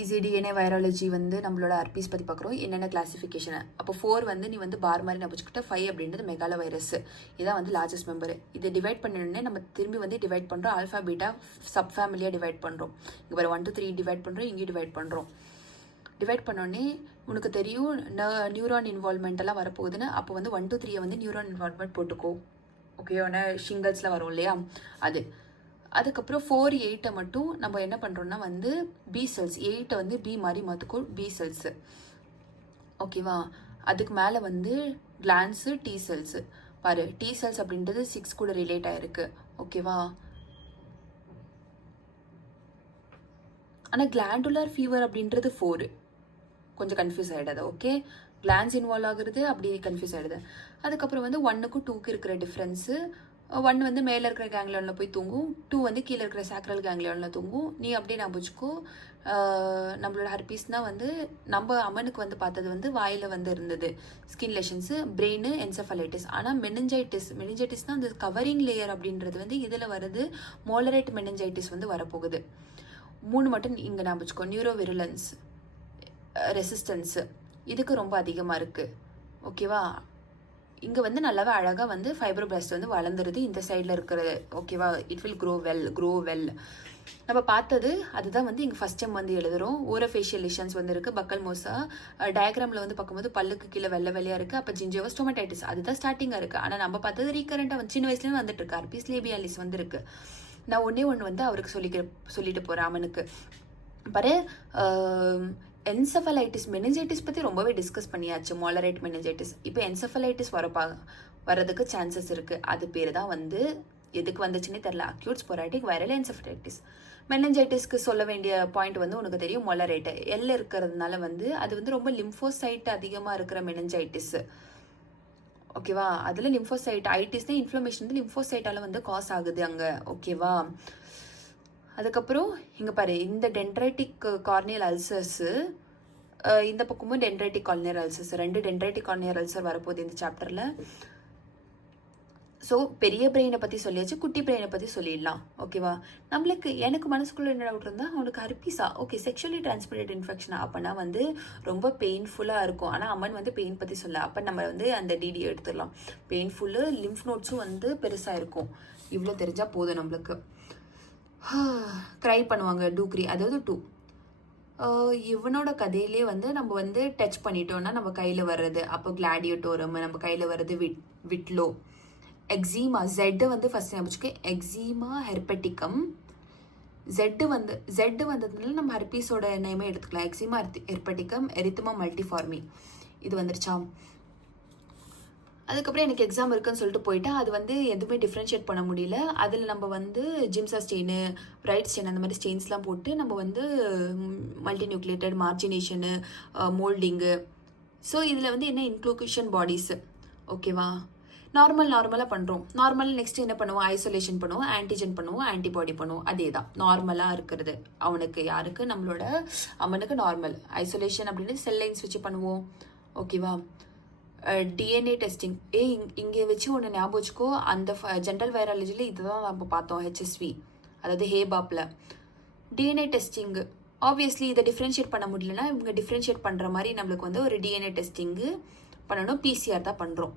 RBC DNA virology வந்து நம்மளோட ஆர்பிஸ் பற்றி பார்க்குறோம். என்னென்ன கிளாசிஃபிகேஷன். அப்போ 4 வந்து நீ வந்து பார் மாதிரி நான் வச்சுக்கிட்ட 5 அப்படின்றது மெகாலோ வைரஸ். இதான் வந்து லார்ஜஸ்ட் மெம்பர். இதை டிவைட் பண்ணிடனே நம்ம திரும்பி வந்து டிவைட் பண்ணுறோம். ஆல்ஃபா பீட்டா சப் ஃபேமிலியாக டிவைட் பண்ணுறோம். இங்கே வர 1 to 3 டிவைட் பண்ணுறோம். இங்கேயும் டிவைட் பண்ணுறோம். டிவைட் பண்ணோடனே உனக்கு தெரியும் நியூரான் இன்வால்மெண்ட் எல்லாம் வரப்போகுதுன்னு. அப்போ வந்து 1 to 3 வந்து நியூரான் இன்வால்மெண்ட் போட்டுக்கோ. ஓகேவான ஷிங்கல்ஸில் வரும் இல்லையா அது. அதுக்கப்புறம் 4, 8 மட்டும் நம்ம என்ன பண்ணுறோம்னா வந்து பி செல்ஸ். 8 வந்து பி மாதிரி மாற்றுக்கோ, பி செல்ஸு. ஓகேவா. அதுக்கு மேலே வந்து கிளான்ஸு, டி செல்ஸு. பாரு, டி செல்ஸ் அப்படின்றது 6 கூட ரிலேட் ஆகிருக்கு. ஓகேவா. ஆனால் கிளாண்டுலர் ஃபீவர் அப்படின்றது 4 கொஞ்சம் கன்ஃபியூஸ் ஆகிடாது. ஓகே, கிளான்ஸ் இன்வால்வ் ஆகுறது அப்படி கன்ஃபியூஸ் ஆகிடுது. அதுக்கப்புறம் வந்து 1க்கும் 2க்கு இருக்கிற டிஃப்ரென்ஸு. 1 வந்து மேலே இருக்கிற கேங்லியானில் போய் தூங்கும், 2 வந்து கீழே இருக்கிற சாக்ரல் கேங்லியானில் தூங்கும். நீ அப்படியே நான் புச்சுக்கோ. நம்மளோட ஹர்பீஸ்னால் வந்து நம்ம அம்மனுக்கு வந்து பார்த்தது வந்து வாயில் வந்து இருந்தது ஸ்கின் லெஷன்ஸு, பிரெயின், என்செஃபலைட்டிஸ். ஆனால் மெனிஞ்சைட்டிஸ்னால் அந்த கவரிங் லேயர் அப்படின்றது வந்து இதில் வருது. மோலரைட் மெனிஞ்சைட்டிஸ் வந்து வரப்போகுது. 3 மட்டும் இங்கே நான் புச்சுக்கோ. நியூரோ விருலன்ஸ், ரெசிஸ்டன்ஸு இதுக்கு ரொம்ப அதிகமாக இருக்குது. ஓகேவா. இங்கே வந்து நல்லாவே அழகாக வந்து ஃபைப்ரோபிளாஸ்ட் வந்து வளர்ந்துருது இந்த சைடில் இருக்கிறது. ஓகேவா. It will grow well. நம்ம பார்த்தது அதுதான் வந்து இங்கே ஃபஸ்ட் டைம் வந்து எழுதுகிறோம். ஓரோஃபேஷியல் லிஷன்ஸ் வந்து இருக்குது. பக்கல் மோசா டயக்ராமில் வந்து பார்க்கும்போது பல்லுக்கு கீழே வெள்ளையாக இருக்குது. அப்போ ஜிஞ்சோவா ஸ்டொமடைட்டிஸ் அதுதான் ஸ்டார்டிங்காக இருக்குது. ஆனால் நம்ம பார்த்தது ரீகரண்ட்டாக வந்து சின்ன வயசுலேயும் வந்துட்டு இருக்கு. ஆர்பிஸ் லேபியாலிஸ் வந்து இருக்குது. நான் ஒன்று வந்து அவருக்கு சொல்லிட்டு போகிறேன் அவனுக்கு. பாரு, என்செஃபலைட்டிஸ் மெனிஞ்சைட்டிஸ் பற்றி ரொம்பவே டிஸ்கஸ் பண்ணியாச்சு. மோலரைட் மெனிஞ்சைட்டிஸ். இப்போ என்செஃபலைட்டிஸ் வரதுக்கு சான்சஸ் இருக்குது. அது பேர் தான் வந்து எதுக்கு வந்துச்சுன்னே தெரில, அக்யூட் ஸ்பொராடிக் வைரல் என்செஃபலைட்டிஸ். மெனிஞ்சைட்டிஸ்க்கு சொல்ல வேண்டிய பாயிண்ட் வந்து உனக்கு தெரியும், மொலரைட் எல் இருக்கிறதுனால வந்து அது வந்து ரொம்ப லிம்ஃபோசைட் அதிகமாக இருக்கிற மெனிஞ்சைட்டிஸ். ஓகேவா. அதில் லிம்ஃபோசைட் ஐட்டிஸ்னா இன்ஃப்ளமேஷன் வந்து லிம்ஃபோசைட்டால் வந்து காஸ் ஆகுது அங்கே. ஓகேவா. அதுக்கப்புறம் இங்கே பாரு, இந்த டென்ட்ரைட்டிக் கார்னியல் அல்சர்ஸு, இந்த பக்கமும் டென்ட்ரைட்டிக் கார்னியல் அல்சர்ஸ், 2 டென்ட்ரைட்டிக் கார்னியல் அல்சர் வரப்போகுது இந்த சாப்டரில். ஸோ பெரிய பிரெயினை பற்றி சொல்லியாச்சு, குட்டி பிரெயினை பற்றி சொல்லிடலாம். ஓகேவா. எனக்கு மனசுக்குள்ளே என்ன டவுட் இருந்தால் அவனுக்கு ஹர்பீஸா, ஓகே செக்ஷுவலி டிரான்ஸ்மிட்டட் இன்ஃபெக்ஷனா, அப்போனா வந்து ரொம்ப பெயின்ஃபுல்லாக இருக்கும். ஆனால் அம்மன் வந்து பெயின் பற்றி சொல்ல, அப்போ நம்ம வந்து அந்த டிடி எடுத்துடலாம். பெயின்ஃபுல்லு, லிம்ஃப் நோட்ஸும் வந்து பெருசாக இருக்கும். இவ்வளோ தெரிஞ்சால் போதும் நம்மளுக்கு. க்ரை பண்ணுவாங்க, டூக்ரி, அதாவது 2. இவனோட கதையிலே வந்து நம்ம வந்து டச் பண்ணிட்டோம்னா நம்ம கையில் வர்றது, அப்போ கிளாடியட்டோரம், நம்ம கையில் வர்றது விட்லோ. எக்ஸீமா, ஜெட்டு வந்து ஃபஸ்ட் ஞாபகம். எக்ஸீமா ஹெர்பெட்டிகம். ஜெட்டு வந்ததுனால நம்ம ஹர்பீஸோட நேமே எடுத்துக்கலாம். எக்ஸீமா ஹெர்பெட்டிகம், எரித்தமா மல்டிஃபார்மி. இது வந்துருச்சா. அதுக்கப்புறம் எனக்கு எக்ஸாம் இருக்குன்னு சொல்லிட்டு போயிட்டா அது வந்து எதுவுமே டிஃப்ரென்ஷியேட் பண்ண முடியல. அதில் நம்ம வந்து ஜிம்சா ஸ்டெயின், பிரைட் ஸ்டெயின் அந்த மாதிரி ஸ்டெயின்ஸ்லாம் போட்டு நம்ம வந்து மல்டி நியூக்ளியேட்டட், மார்ஜினேஷனு, மோல்டிங்கு. ஸோ இதில் வந்து என்ன இன்க்ளூஷன் பாடிஸு. ஓகேவா. நார்மலாக பண்ணுறோம். நார்மல் நெக்ஸ்ட் என்ன பண்ணுவோம், ஐசோலேஷன் பண்ணுவோம், ஆன்டிஜென் பண்ணுவோம், ஆன்டிபாடி பண்ணுவோம். அதே தான் நார்மலாக இருக்கிறது. அவனுக்கு யாருக்கு, நம்மளோட அம்மனுக்கு நார்மல். ஐசோலேஷன் அப்படின்னு செல் லைன்ஸ் வச்சு பண்ணுவோம். ஓகேவா. டிஎன்ஏ டெஸ்டிங் இங்கே வச்சு ஒன்று ஞாபகம் வச்சுக்கோ. அந்த ஜென்ரல் வைராலஜியில் இதுதான் நம்ம பார்த்தோம், ஹெச்எஸ்வி, அதாவது ஹேபாப்பில் டிஎன்ஏ டெஸ்டிங்கு. ஆப்வியஸ்லி இதை டிஃப்ரென்ஷியேட் பண்ண முடியலன்னா இவங்க டிஃப்ரென்ஷியேட் பண்ணுற மாதிரி நம்மளுக்கு வந்து ஒரு டிஎன்ஏ டெஸ்டிங்கு பண்ணணும். பிசிஆர் தான் பண்ணுறோம்.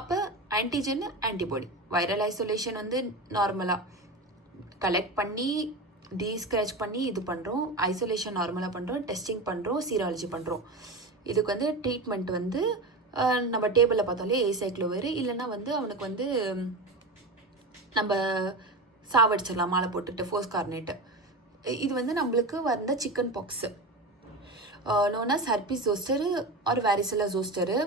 அப்போ ஆன்டிஜென், ஆன்டிபாடி. வைரல் ஐசோலேஷன் வந்து நார்மலாக கலெக்ட் பண்ணி டீஸ்க்ராச் பண்ணி இது பண்ணுறோம். ஐசோலேஷன் நார்மலாக பண்ணுறோம். டெஸ்டிங் பண்ணுறோம். சீராலஜி பண்ணுறோம். இதுக்கு வந்து ட்ரீட்மெண்ட் வந்து நம்ம டேபிளில் பார்த்தாலே ஏசைக்ளோவேர், இல்லைன்னா வந்து அவனுக்கு வந்து நம்ம சாவடிச்சிடலாம் மாலை போட்டுட்டு, ஃபோஸ்கார்னேட்டு. இது வந்து நம்மளுக்கு வந்த சிக்கன் பாக்ஸு, நோனாஸ் ஹர்பீஸ் ஜோஸ்டரு ஆர் வேரிசெல்லா ஜோஸ்டரு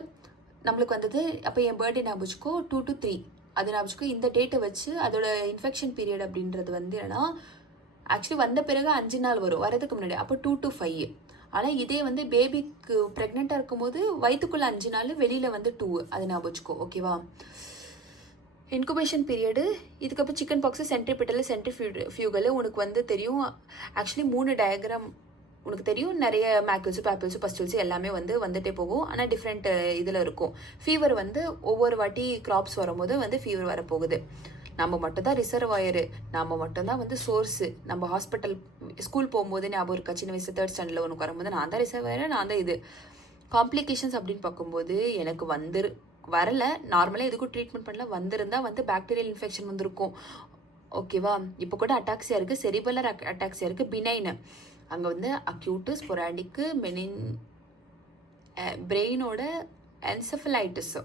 நம்மளுக்கு வந்தது. அப்போ என் பர்த்டே ஞாபகம் 2 to 3 அது ஞாபகம். இந்த டேட்டை வச்சு அதோட இன்ஃபெக்ஷன் பீரியட் அப்படின்றது வந்து என்னன்னா ஆக்சுவலி வந்த பிறகு 5 நாள் வரும், வரதுக்கு முன்னாடி. அப்போ 2 to 5. ஆனால் இதே வந்து பேபிக்கு ப்ரெக்னெண்ட்டாக இருக்கும்போது வயிற்றுக்குள்ளே 5 நாள், வெளியில் வந்து 2, அதை ஞாபகம் வச்சுக்கோ. ஓகேவா. Incubation period. இதுக்கப்புறம் சிக்கன் பாக்ஸு, சென்ட்ரிபிட்டல், சென்ட்ரிஃபியூகல் உனக்கு வந்து தெரியும். ஆக்சுவலி 3 டயக்ராம் உனக்கு தெரியும். நிறைய மேக்கிள்ஸு, பேப்பிள்ஸு, பஸ்டில்ஸு எல்லாமே வந்து வந்துட்டே போகும். ஆனால் டிஃப்ரெண்ட் இதில் இருக்கும். ஃபீவர் வந்து ஒவ்வொரு வாட்டி கிராப்ஸ் வரும்போது வந்து ஃபீவர் வரப்போகுது. நம்ம மட்டும் தான் ரிசர்வாயரு, நம்ம மட்டும்தான் வந்து சோர்ஸு. நம்ம ஹாஸ்பிட்டல் ஸ்கூல் போகும்போது ஞாபகம் இருக்கா, சின்ன வயசு 3rd ஸ்டாண்டர்டில் ஒன்று வரும்போது நான் தான் ரிசர்வாயரு, நான் தான் இது. காம்ப்ளிகேஷன்ஸ் அப்படின்னு பார்க்கும்போது எனக்கு வரல, நார்மலாக எதுக்கும் ட்ரீட்மெண்ட் பண்ணல, வந்திருந்தா வந்து பாக்டீரியல் இன்ஃபெக்ஷன் வந்திருக்கும். ஓகேவா? இப்போ கூட அட்டாக்ஸியா இருக்குது, செரிபல்லர் அட்டாக்ஸியா இருக்குது, பினைனு. அங்கே வந்து அக்யூட்டு, ஸ்பொராடிக்கு, பிரெயினோட என்செஃபலைட்டிஸ்.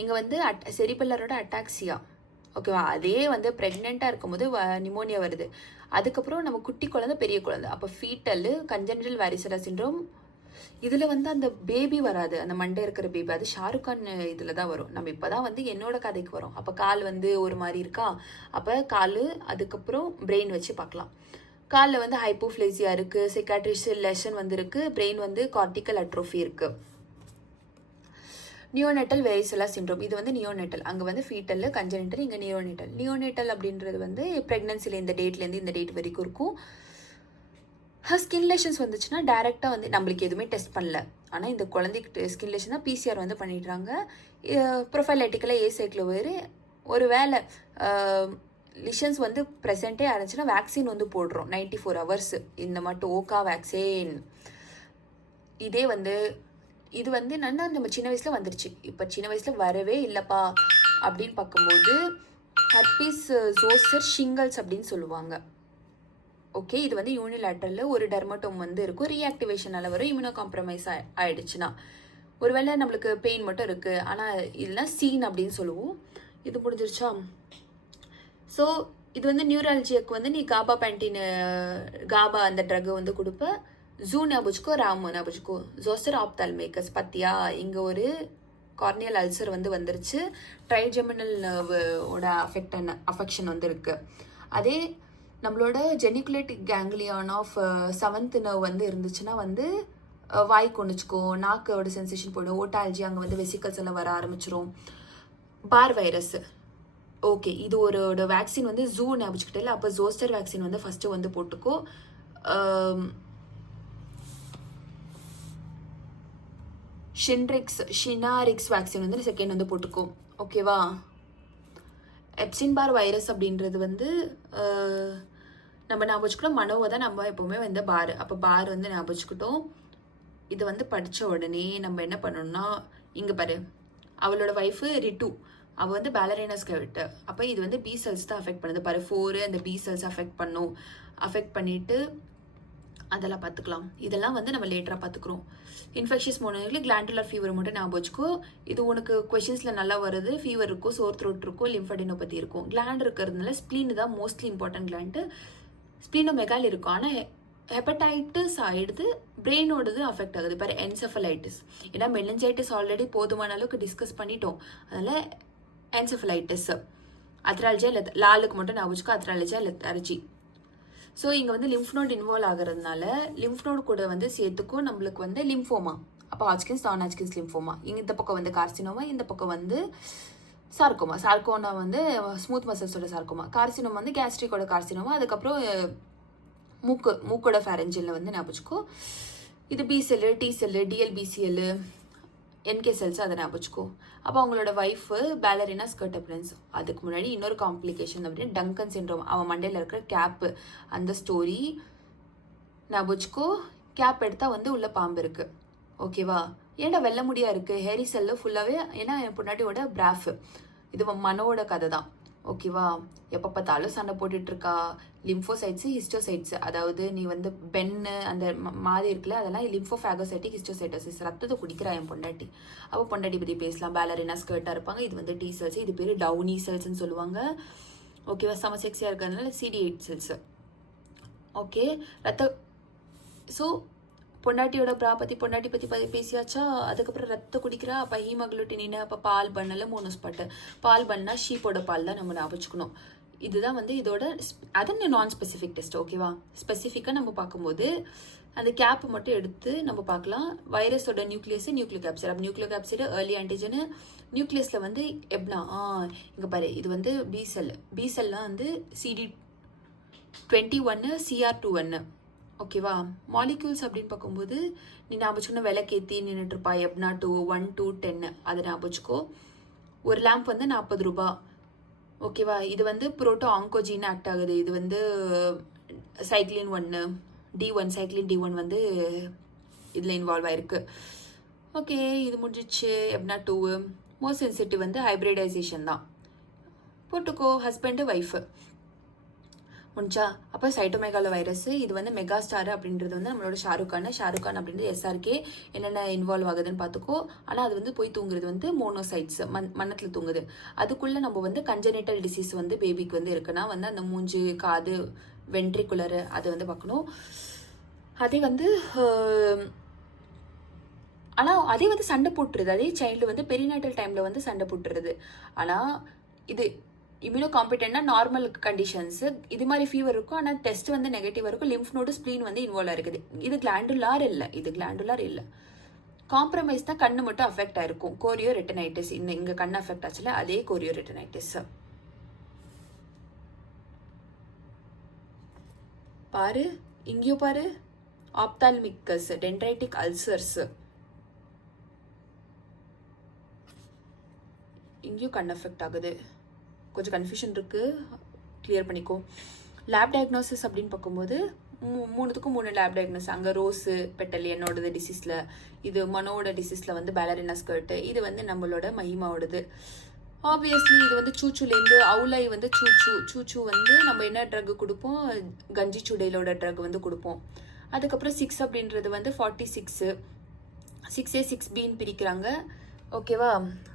இங்கே வந்து செரிபல்லரோட அட்டாக்சியா. ஓகேவா? அதே வந்து ப்ரெக்னெண்ட்டாக இருக்கும்போது நிமோனியா வருது. அதுக்கப்புறம் நம்ம குட்டி குழந்தை, பெரிய குழந்தை, அப்போ ஃபீட்டல் கன்ஜெனிட்டல் வாரிசலா சிண்ட்ரோம். இதில் வந்து அந்த பேபி வராது, அந்த மண்டே இருக்கிற பேபி, அது ஷாருக் கான் இதில் தான் வரும். நம்ம இப்போ தான் வந்து என்னோட கதைக்கு வரும். அப்போ கால் வந்து ஒரு மாதிரி இருக்கா, அப்போ கால், அதுக்கப்புறம் பிரெயின் வச்சு பார்க்கலாம். காலில் வந்து ஹைப்போஃப்ளேசியா இருக்குது, சைக்காட்ரிஸ்ட் லெஷன் வந்து இருக்குது, பிரெயின் வந்து கார்டிக்கல் அட்ரோஃபி இருக்குது. நியோனேட்டல் வெரிசலா சிண்ட்ரோம், இது வந்து நியோனேட்டல். அங்கே வந்து ஃபீட்டல் கன்ஜெனிட்டல், இங்கே நியோனேட்டல். நியோனேட்டல் அப்படின்றது வந்து ப்ரெக்னன்சியில் இந்த டேட்லேருந்து இந்த டேட் வரைக்கும் இருக்கும். ஸ்கின் லேஷன்ஸ் வந்துச்சுன்னா டேரெக்டாக வந்து நம்மளுக்கு எதுவுமே டெஸ்ட் பண்ணல, ஆனால் இந்த குழந்தைக்கு ஸ்கின் லேஷன் தான் பிசிஆர் வந்து பண்ணிடுறாங்க. ப்ரொஃபைலைட்டிக்கலாக ஏசைக்கில் ஒரு வேளை லிஷன்ஸ் வந்து ப்ரெசென்ட்டே ஆரம்பிச்சுன்னா வேக்சின் வந்து போடுறோம் 94 hours. இந்த மட்டும் ஓகா வேக்சின். இதே வந்து இது வந்து என்னன்னா நம்ம சின்ன வயசில் வந்துருச்சு, இப்போ சின்ன வயசில் வரவே இல்லைப்பா அப்படின்னு பார்க்கும்போது ஹர்பீஸ் ஜோஸ்டர் ஷிங்கல்ஸ் அப்படின்னு சொல்லுவாங்க. ஓகே, இது வந்து யூனிலேட்ரலில் ஒரு டெர்மட்டோம் வந்து இருக்கும், ரீஆக்டிவேஷனால் வரும், இம்யூனோ காம்ப்ரமைஸ் ஆகிடுச்சுன்னா. ஒருவேளை நம்மளுக்கு பெயின் மட்டும் இருக்குது, ஆனால் இதெல்லாம் சீன் அப்படின்னு சொல்லுவோம். இது முடிஞ்சிருச்சா? ஸோ இது வந்து நியூராலஜிக்கு வந்து நீ காபா பேண்டின், காபா அந்த ட்ரக்கு வந்து கொடுப்ப. ஜூ ஞாபகம், ராம் ஞாபகம், ஜோஸ்டர் ஆப்தால்மேக்கஸ். பத்தியா, இங்கே ஒரு கார்னியல் அல்சர் வந்து வந்துருச்சு, ட்ரைஜெமினல் நர்வோட அஃபெக்ஷன் வந்து இருக்குது. அதே நம்மளோட ஜெனிகுலேட்டிக் கேங்லியான் ஆஃப் 7th நர்வ் வந்து இருந்துச்சுன்னா வந்து வாய் கொண்டுச்சுக்கும், நாக்கோட சென்சேஷன் போடும், ஓட்டாலஜி, அங்கே வந்து வெசிக்கல்ஸ் எல்லாம் வர ஆரம்பிச்சிரும். பார் வைரஸ். ஓகே, இது ஒரு வேக்சின் வந்து ஜூ ஞாபகிட்டே, அப்போ ஜோஸ்டர் வேக்சின் வந்து ஃபஸ்ட்டு வந்து போட்டுக்கோ. ஷினாரிக்ஸ் வேக்சின் வந்து செகண்ட் வந்து போட்டுக்கோ. ஓகேவா? எப்சின் பார் வைரஸ் அப்படின்றது வந்து நம்ம ஞாபகம் வச்சுக்கிட்டோம், மனோவை தான் நம்ம எப்போவுமே வந்து பார், அப்போ பார் வந்து ஞாபகம் வச்சுக்கிட்டோம். இது வந்து படித்த உடனே நம்ம என்ன பண்ணணும்னா, இங்கே பாரு, அவளோட ஒய்ஃபு ரிட்டு, அவள் வந்து பேலரினா ஸ்கர்ட். அப்போ இது வந்து பி செல்ஸ் தான் அஃபெக்ட் பண்ணுது பாரு, 4 அந்த பி செல்ஸ் அஃபெக்ட் பண்ணிவிட்டு அதெல்லாம் பார்த்துக்கலாம். இதெல்லாம் வந்து நம்ம லேட்டராக பார்த்துக்குறோம். இன்ஃபெக்ஷியஸ் மோனோனியூக்ளியர் கிளாண்டுலர் ஃபீவர் மட்டும் ஞாபகம் வச்சுக்கோ. இது உனக்கு கொஷின்ஸில் நல்லா வருது. ஃபீவர் இருக்கும், சோர் த்ரோட் இருக்கும், லிம்ஃபடினோபதி இருக்கும். கிளாண்ட் இருக்கிறதுனால ஸ்ப்ளீன் தான் மோஸ்ட்லி இம்பார்ட்டன்ட் கிளாண்டு. ஸ்ப்ளீனோமெகால் இருக்கும், ஆனால் ஹெப்படைட்டிஸ் ஆகிடுது, பிரெயினோடது அஃபெக்ட் ஆகுது பாரு, என்செஃபலைட்டிஸ். ஏன்னா மெனிஞ்சைட்டிஸ் ஆல்ரெடி போதுமான அளவுக்கு டிஸ்கஸ் பண்ணிட்டோம், அதனால் என்செஃபலைட்டிஸ். அத்ராலஜியா இல்லை, லாலுக்கு மட்டும் ஞாபகம் வச்சுக்கோ, அத்ராலஜியா இல்லை அலர்ஜி. ஸோ இங்கே வந்து லிம்ஃப் நோட் இன்வால்வ் ஆகிறதுனால லிம்ஃப் நோட் கூட வந்து சேர்த்துக்கும் நம்மளுக்கு வந்து லிம்ஃபோமா. அப்போ ஹாட்கின்ஸ், நான் ஹாட்கின்ஸ் லிம்ஃபோமா. இந்த பக்கம் வந்து கார்சினோமா, இந்த பக்கம் வந்து சார்கோனா வந்து ஸ்மூத் மசில்ஸோட சார்கோமா. கார்சினோமா வந்து கேஸ்ட்ரிக்கோட கார்சினோமா. அதுக்கப்புறம் மூக்கோட ஃபேரஞ்சில் வந்து ஞாபகிச்சுக்கோ. இது பி செல்லு, டி செல்லு, டிஎல்பிசிஎல், என்கே செல்ஸ், அதை ஞாபகிச்சுக்கோ. அப்போ அவங்களோட ஒய்ஃபு பேலரினா ஸ்கர்ட் அப்ரன்ஸ். அதுக்கு முன்னாடி இன்னொரு காம்ப்ளிகேஷன் அப்படின்னு டங்கன் சிண்ட்ரோம், அவன் மண்டையில் இருக்கிற கேப்பு, அந்த ஸ்டோரி ஞாபகிச்சுக்கோ. கேப் எடுத்தால் வந்து உள்ள பாம்பு இருக்குது. ஓகேவா? ஏன்டா வெள்ள முடியா இருக்குது, ஹேரி செல்லு ஃபுல்லாகவே, ஏன்னா என் பொண்டாட்டியோட பிராஃப். இது மனோட கதை தான். ஓகேவா? எப்போ பார்த்தாலும் சண்டை போட்டுட்ருக்கா. லிம்ஃபோசைட்ஸு, ஹிஸ்டோசைட்ஸு, அதாவது நீ வந்து பென்னு அந்த மாதிரி இருக்குல்ல, அதெல்லாம் லிம்ஃபோஃபேகோசைட்டிக் ஹிஸ்டோசைட்டோசிஸ், ரத்தத்தை குடிக்கிறா என் பொண்டாட்டி. அப்போ பொண்டாட்டி பற்றி பேசலாம். பேலரினா ஸ்கர்ட்டாக இருப்பாங்க. இது வந்து டி செல்ஸ், இது பேர் டவுனி செல்ஸ்ன்னு சொல்லுவாங்க. ஓகேவா? செம செக்ஸியாக இருக்கிறதுனால CD8 செல்ஸு. ஓகே, ஸோ பொண்டாட்டியோட பொண்டாட்டி பற்றி பேசியாச்சா. அதுக்கப்புறம் ரத்த குடிக்கிறா, அப்போ ஹீமோகுளோட்டினின், அப்போ பால் பண்ணல மோனோஸ்பாட்டு. பால் பண்ணா ஷீப்போட பால் தான் நம்ம ஞாபகிச்சுக்கணும். இதுதான் வந்து இதோட அதன் நான் ஸ்பெசிஃபிக் டெஸ்ட். ஓகேவா? ஸ்பெசிஃபிக்காக நம்ம பார்க்கும்போது அந்த கேப் மட்டும் எடுத்து நம்ம பார்க்கலாம். வைரஸோட நியூக்ளியஸ், நியூக்ளியோ கேப்சிட். அப்போ நியூக்ளியோ கேப்சிட் ஏர்லி ஆன்டிஜனு. நியூக்ளியஸில் வந்து எப்னா, இங்கே பாரு, இது வந்து பி செல்லாம் வந்து CD21, CR21. ஓகேவா? மாலிக்யூல்ஸ் அப்படின்னு பார்க்கும்போது நீ ஞாபகம் விலைக்கேற்றி நின்றுட்டுருப்பா, எப்னா 2, 1 to 10, அதை ஞாபகிச்சுக்கோ. ஒரு லேம்ப் வந்து 40 ரூபா. ஓகேவா? இது வந்து புரோட்டோ ஆங்கோஜின் ஆக்ட் ஆகுது. இது வந்து சைக்ளின் 1 D1 சைக்ளின் D1 வந்து இதில் இன்வால்வ் ஆயிருக்கு. ஓகே, இது முடிஞ்சிச்சு. எப்னா 2 மோஸ்ட் சென்சிட்டிவ் வந்து ஹைப்ரிடைசேஷன் தான். போட்டுக்கோ, ஹஸ்பண்டு ஒய்ஃபு முடிஞ்சா. அப்போ சைட்டோமெகாலோ வைரஸ் இது வந்து மெகாஸ்டார் அப்படின்றது வந்து நம்மளோட ஷாருக் கான் அப்படின்றது SRK என்னென்ன இன்வால்வ் ஆகுதுன்னு பார்த்துக்கோ. ஆனால் அது வந்து போய் தூங்குறது வந்து மோனோசைட்ஸ் மன்னத்தில் தூங்குது. அதுக்குள்ளே நம்ம வந்து கன்ஜெனிட்டல் டிசீஸ் வந்து பேபிக்கு வந்து இருக்குன்னா வந்து அந்த மூஞ்சு, காது, வென்ட்ரிகுலர் அதை வந்து பார்க்கணும். அதே வந்து ஆனால் அதே வந்து சண்டை போட்டுருது. அதே சைல்டு வந்து பெரிநாட்டல் டைமில் வந்து சண்டை போட்டுருது. ஆனால் இது இம்யூனோ காம்பிட்டன்ட்னா நார்மல் கண்டிஷன்ஸு. இது மாதிரி ஃபீவர் இருக்கும், ஆனால் டெஸ்ட் வந்து நெகட்டிவாக இருக்கும். லிம்ஃப் நோடு, ஸ்ப்ளீன் வந்து இன்வால்வ் ஆயிருக்குது. இது கிளாண்டுலார் இல்லை. காம்ப்ரமைஸ் தான் கண்ணு மட்டும் அஃபெக்ட் ஆயிருக்கும். கோரியோ ரெட்டனைட்டிஸ், இங்கே கண்ணு அஃபெக்ட் ஆச்சுல, அதே கோரியோ ரெட்டனைட்டிஸ். பாரு, இங்கேயோ பாரு, ஆப்தால்மிக்கஸ், டென்ட்ரைட்டிக் அல்சர்ஸ், இங்கேயும் கண் அஃபெக்ட் ஆகுது. கொஞ்சம் கன்ஃபியூஷன் இருக்குது, கிளியர் பண்ணிக்கோ. லேப் டயக்னோசிஸ் அப்படின்னு பார்க்கும்போது 3 லேப் டயக்னோஸ். அங்கே ரோஸு பெட்டல் என்னோடது டிசீஸில், இது மனோட டிசீஸில் வந்து பேலரினா ஸ்கர்ட்டு, இது வந்து நம்மளோட மஹிமாவோடது. ஆப்வியஸ்லி இது வந்து சூச்சுலேருந்து அவுலை வந்து சூச்சு வந்து நம்ம என்ன ட்ரக் கொடுப்போம், கஞ்சி சுடையிலோட ட்ரக் வந்து கொடுப்போம். அதுக்கப்புறம் 6 அப்படின்றது வந்து 46, 6A 6Bன்னு பிரிக்கிறாங்க. ஓகேவா?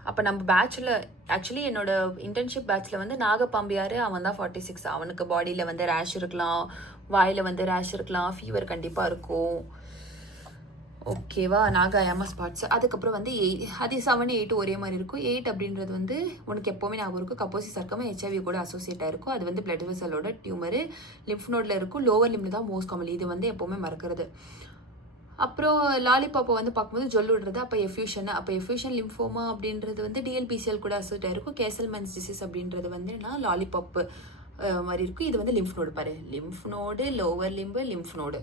அப்போ நம்ம பேட்சில் ஆக்சுவலி என்னோட இன்டர்ன்ஷிப் பேட்சில் வந்து நாகப்பாம்பியார் அவன் தான் 46. அவனுக்கு பாடியில் வந்து ரேஷ் இருக்கலாம், வாயில் வந்து ரேஷ் இருக்கலாம், ஃபீவர் கண்டிப்பாக இருக்கும். ஓகேவா? நாகாயாமா ஸ்பாட்ஸ். அதுக்கப்புறம் வந்து 8, 7, 8 ஒரே மாதிரி இருக்கும். 8 அப்படின்றது வந்து உனக்கு எப்போவுமே ஞாபகம் இருக்கும், கப்போசி சர்க்கமா HIV கூட அசோசியேட் ஆயிருக்கும். அது வந்து பிளட் வெசலோட டியூமரு, லிம்ஃப் நோடில் இருக்கும். லோவர் லிம்ல தான் மோஸ்ட் காமன். இது வந்து எப்போவுமே மறக்கிறது. அப்புறம் லாலிபாப்பை வந்து பார்க்கும்போது ஜொல் விடுறது. அப்போ எஃப்யூஷன் லிம்ஃபோமா அப்படின்றது வந்து DLBCL கூட அசோசியேட் ஆயிருக்கும். கேசல்மேன்ஸ் டிசீஸ் அப்படின்றது வந்து லாலிபாப்பு மாதிரி இருக்கும். இது வந்து லிம்ஃப் நோடு பாரு, lymph node, lower Limbu, lymph node.